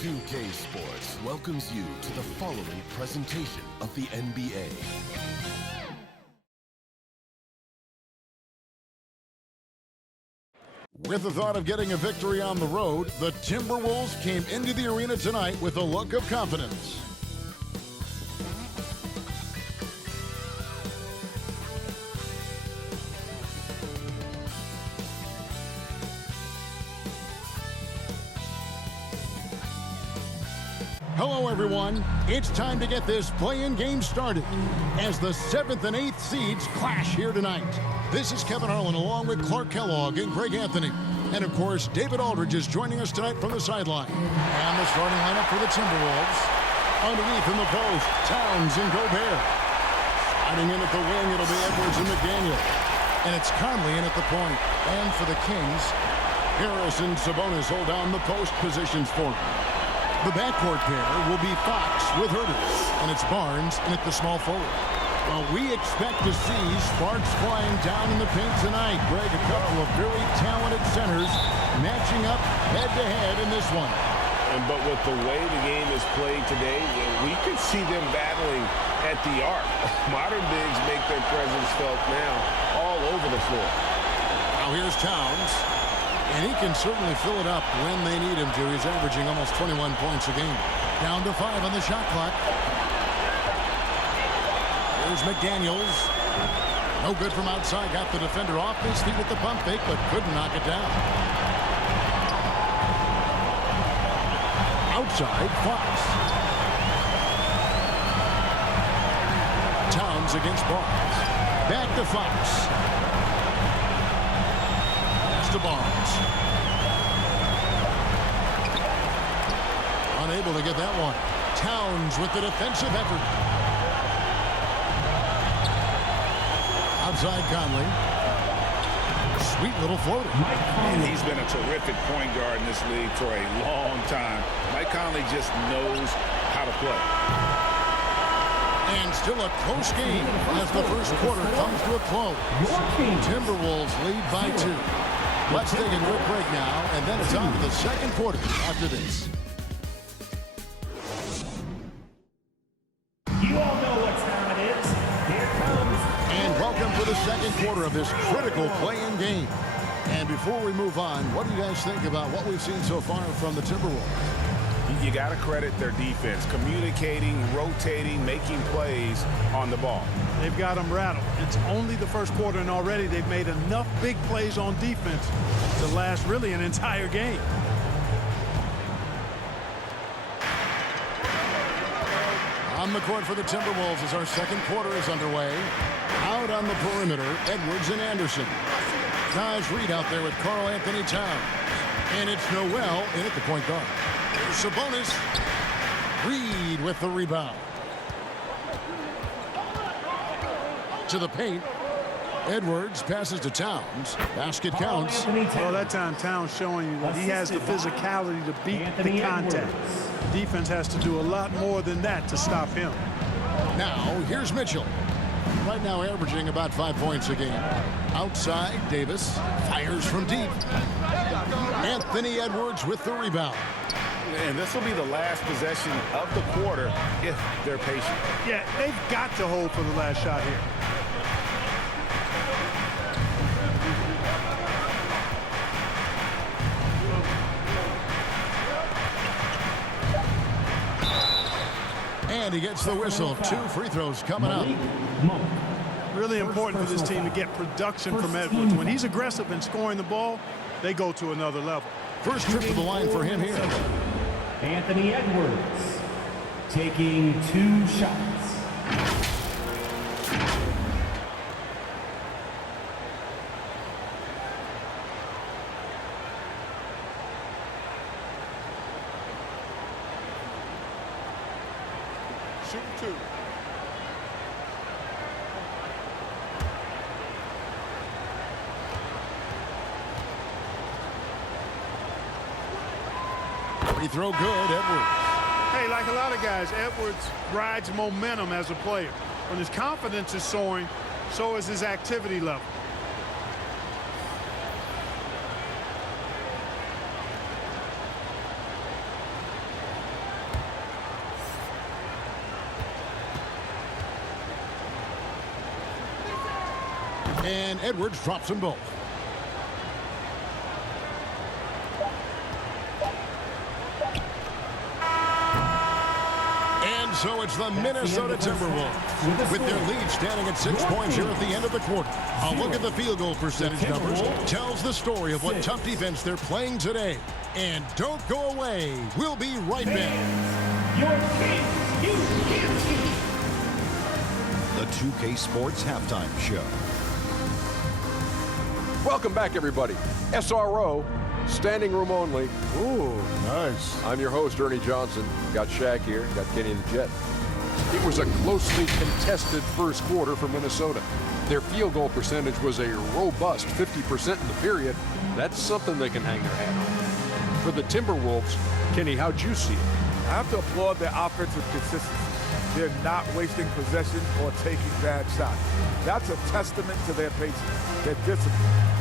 2K Sports welcomes you to the following presentation of the NBA. With the thought of getting a victory on the road, the Timberwolves came into the arena tonight with a look of confidence. Hello, everyone. It's time to get this play-in game started as the 7th and 8th seeds clash here tonight. This is Kevin Harlan along with Clark Kellogg and Greg Anthony. And, of course, David Aldridge is joining us tonight from the sideline. And the starting lineup for the Timberwolves. Underneath in the post, Towns and Gobert. Sliding in at the wing, it'll be Edwards and McDaniel. And it's Conley in at the point. And for the Kings, Harris and Sabonis hold down the post positions for them. The backcourt pair will be Fox with Hurtis, and it's Barnes in at the small forward. Well, we expect to see sparks flying down in the paint tonight. Greg, a couple of very talented centers matching up head-to-head in this one. But with the way the game is played today, we could see them battling at the arc. Modern bigs make their presence felt now all over the floor. Now here's Towns. And he can certainly fill it up when they need him to. He's averaging almost 21 points a game. Down to 5 on the shot clock. Here's McDaniels. No good from outside. Got the defender off his feet with the pump fake, but couldn't knock it down. Outside, Fox. Towns against Barnes. Back to Fox. To Barnes. Unable to get that one. Towns with the defensive effort. Outside Conley. Sweet little floater. And he's been a terrific point guard in this league for a long time. Mike Conley just knows how to play. And still a close game as the first quarter comes to a close. Timberwolves lead by 2. Let's take a quick break now, and then it's on to the second quarter after this. You all know what time it is. Here comes. And welcome to the second quarter of this critical play-in game. And before we move on, what do you guys think about what we've seen so far from the Timberwolves? You got to credit their defense, communicating, rotating, making plays on the ball. They've got them rattled. It's only the first quarter, and already they've made enough big plays on defense to last really an entire game. On the court for the Timberwolves as our second quarter is underway. Out on the perimeter, Edwards and Anderson. Naj Reid out there with Karl Anthony Towns. And it's Noel in at the point guard. There's Sabonis. Reid with the rebound. To the paint. Edwards passes to Towns. Basket counts. Well, that time Towns showing you that he has the physicality to beat the contact. Defense has to do a lot more than that to stop him. Now, here's Mitchell. Right now averaging about 5 points a game. Outside, Davis fires from deep. Anthony Edwards with the rebound. And this will be the last possession of the quarter if they're patient. Yeah, they've got to hold for the last shot here. And he gets the whistle. 2 free throws coming up. Really important for this team to get production from Edwards. When he's aggressive and scoring the ball, they go to another level. First trip to the line for him here. Anthony Edwards taking 2 shots. Shoot 2. Free throw good, Edwards. Hey, like a lot of guys, Edwards rides momentum as a player. When his confidence is soaring, so is his activity level. And Edwards drops them both. And so it's the Minnesota Timberwolves with their lead standing at 6 points here at the end of the quarter. A look at the field goal percentage numbers tells the story of what tough defense they're playing today. And don't go away. We'll be right back. Your Kings, you can't see. The 2K Sports Halftime Show. Welcome back, everybody. SRO, standing room only. Ooh, nice. I'm your host, Ernie Johnson. Got Shaq here, got Kenny and the Jet. It was a closely contested first quarter for Minnesota. Their field goal percentage was a robust 50% in the period. That's something they can hang their hat on. For the Timberwolves, Kenny, how'd you see it? I have to applaud their offensive consistency. They're not wasting possessions or taking bad shots. That's a testament to their patience, their discipline.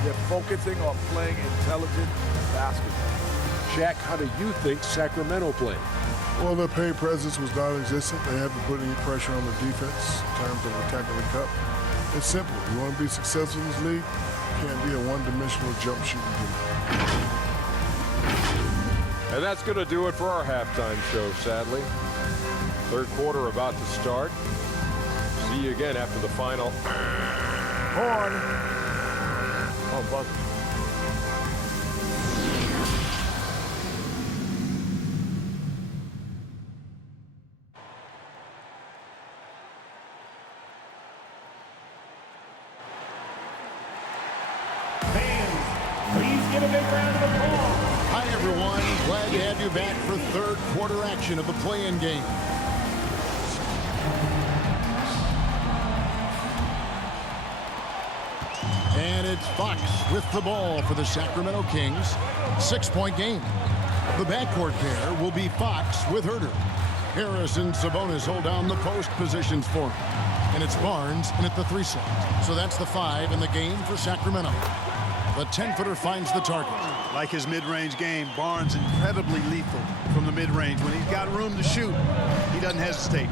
They're focusing on playing intelligent basketball. Shaq, how do you think Sacramento played? Well, their paint presence was non-existent. They haven't put any pressure on the defense in terms of attacking the cup. It's simple. You want to be successful in this league, you can't be a one-dimensional jump shooting team. And that's going to do it for our halftime show, sadly. Third quarter about to start. See you again after the final. Horn. Oh, buzzer. Fans, please give a big round of applause. Hi, everyone. Glad to have you back for third quarter action of the play-in game. And it's Fox with the ball for the Sacramento Kings. 6-point game. The backcourt pair will be Fox with Herter. Harris and Sabonis hold down the post positions for him. And it's Barnes in at the 3 slot. So that's the 5 in the game for Sacramento. The 10-footer finds the target. Like his mid-range game, Barnes incredibly lethal from the mid-range. When he's got room to shoot, he doesn't hesitate.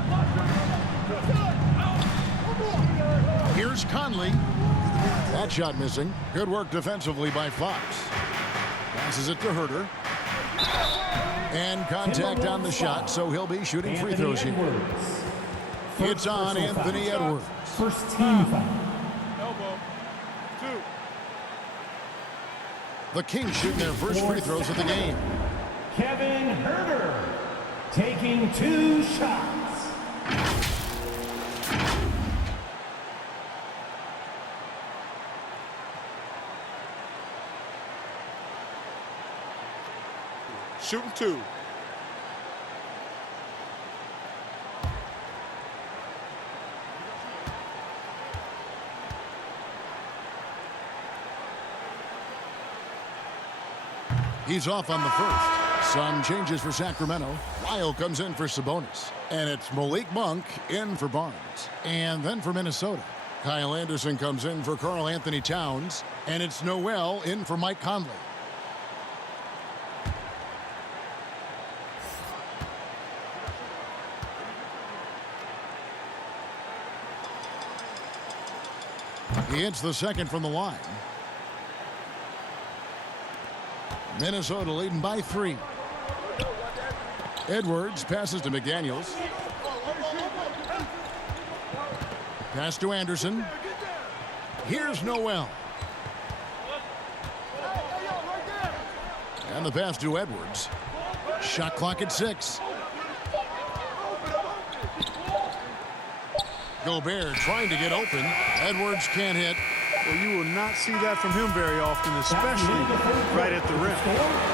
Here's Conley. That shot missing. Good work defensively by Fox. Passes it to Herter. And contact on the shot, so he'll be shooting free throws here. It's on Anthony Edwards. First team foul. Elbow. 2. The Kings shooting their first free throws of the game. Kevin Herter taking 2 shots. Shooting 2. He's off on the first. Some changes for Sacramento. Lyle comes in for Sabonis. And it's Malik Monk in for Barnes. And then for Minnesota, Kyle Anderson comes in for Karl Anthony Towns. And it's Noel in for Mike Conley. He hits the second from the line. Minnesota leading by 3. Edwards passes to McDaniels. Pass to Anderson. Here's Noel. And the pass to Edwards. Shot clock at 6. Gobert trying to get open. Edwards can't hit. Well, you will not see that from him very often, especially right at the rim.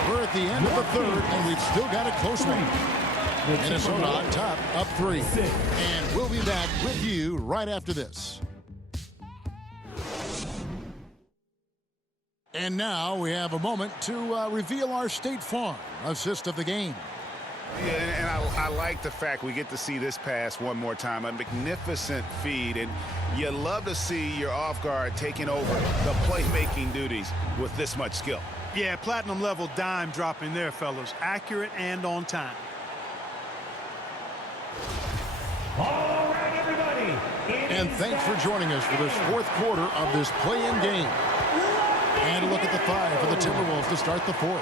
We're at the end of the third, and we've still got a close one. Minnesota on top, up 3. And we'll be back with you right after this. And now we have a moment to reveal our State Farm assist of the game. Yeah, and I like the fact we get to see this pass one more time. A magnificent feed, and you love to see your off guard taking over the playmaking duties with this much skill. Yeah, platinum level dime dropping there, fellas. Accurate and on time. All right, everybody. And thanks for joining us for this fourth quarter of this play-in game. And a look at the five for the Timberwolves to start the fourth.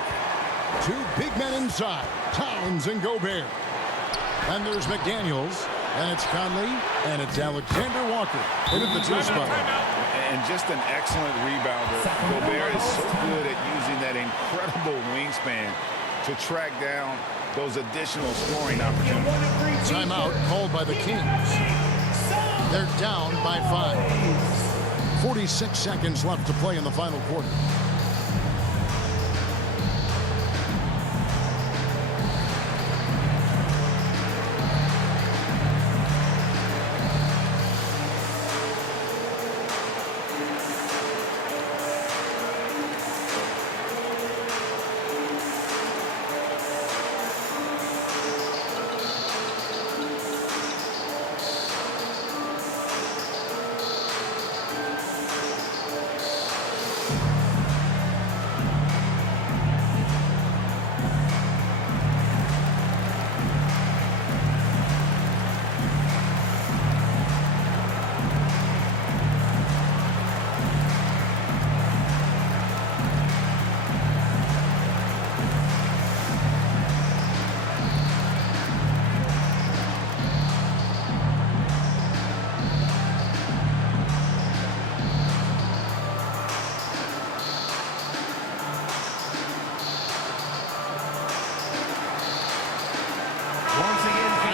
Two big men inside, Towns and Gobert. And there's McDaniels, and it's Conley, and it's Alexander Walker in at the two spot. And just an excellent rebounder. Gobert is so good at using that incredible wingspan to track down those additional scoring opportunities. Timeout called by the Kings. They're down by 5. 46 seconds left to play in the final quarter.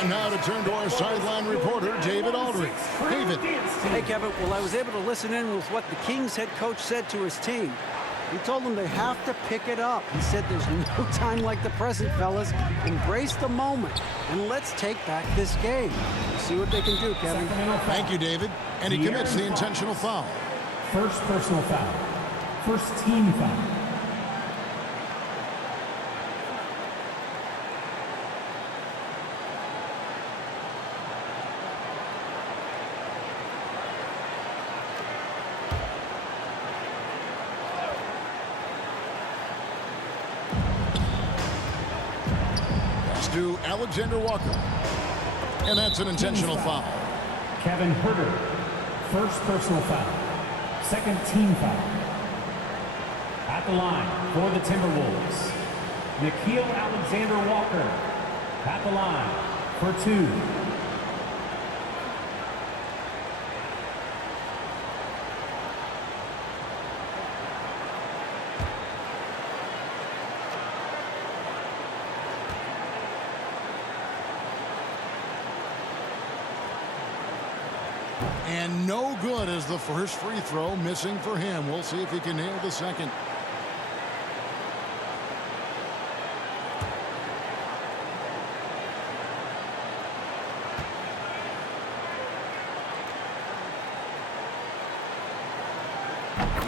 Now to turn to our sideline reporter, David Aldridge. David. Hey, Kevin. Well, I was able to listen in with what the Kings head coach said to his team. He told them they have to pick it up. He said there's no time like the present, fellas. Embrace the moment, and let's take back this game. See what they can do, Kevin. Thank you, David. And he commits the intentional foul. First personal foul. First team foul. To Alexander Walker. And that's an intentional foul. Kevin Huerter, first personal foul. Second team foul. At the line for the Timberwolves, Nickeil Alexander Walker. At the line for 2. And no good as the first free throw, missing for him. We'll see if he can nail the second.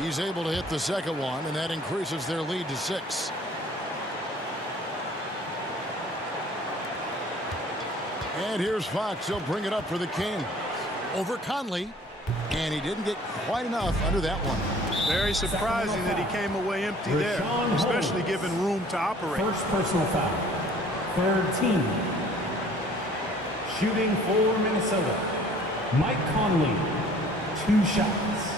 He's able to hit the second one, and that increases their lead to 6. And here's Fox. He'll bring it up for the Kings. Over Conley, and he didn't get quite enough under that one. Very surprising that he came away empty there, especially given room to operate. First personal foul. Third team. Shooting for Minnesota, Mike Conley. 2 shots.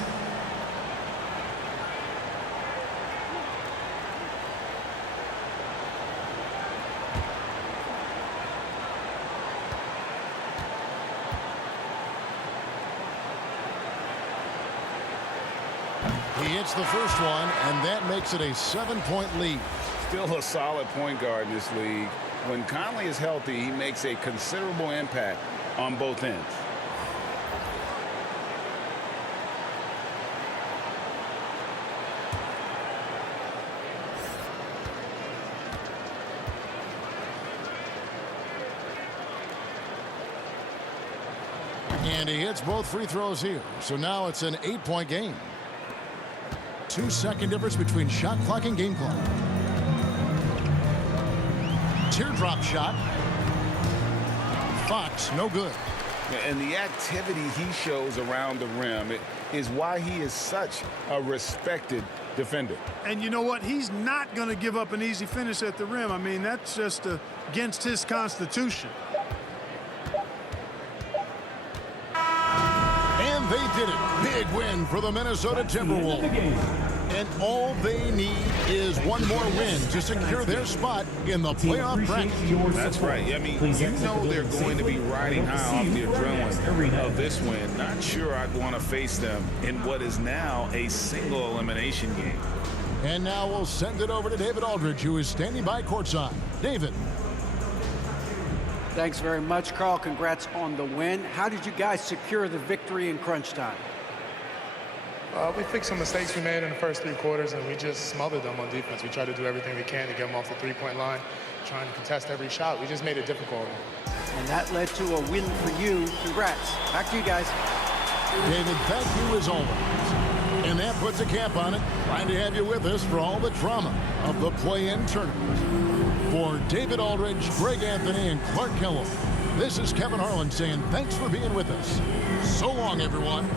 He hits the first one, and that makes it a 7-point lead. Still a solid point guard in this league. When Conley is healthy, he makes a considerable impact on both ends. And he hits both free throws here. So now it's an 8-point game. 2-second difference between shot clock and game clock. Teardrop shot. Fox, no good. And the activity he shows around the rim is why he is such a respected defender. And you know what? He's not going to give up an easy finish at the rim. I mean, that's just against his constitution. They did it. Big win for the Minnesota Timberwolves. And all they need is one more win to secure their spot in the playoff bracket. That's right. I mean, you know they're going to be riding high off the adrenaline of this win. Not sure I'd want to face them in what is now a single elimination game. And now we'll send it over to David Aldridge, who is standing by courtside. David. Thanks very much, Carl. Congrats on the win. How did you guys secure the victory in crunch time? We fixed some mistakes we made in the first 3 quarters, and we just smothered them on defense. We tried to do everything we can to get them off the three-point line, trying to contest every shot. We just made it difficult. And that led to a win for you. Congrats. Back to you guys. David, thank you as always. And that puts a cap on it. Glad to have you with us for all the drama of the play-in tournament. For David Aldridge, Greg Anthony, and Clark Kellogg, this is Kevin Harlan saying thanks for being with us. So long, everyone.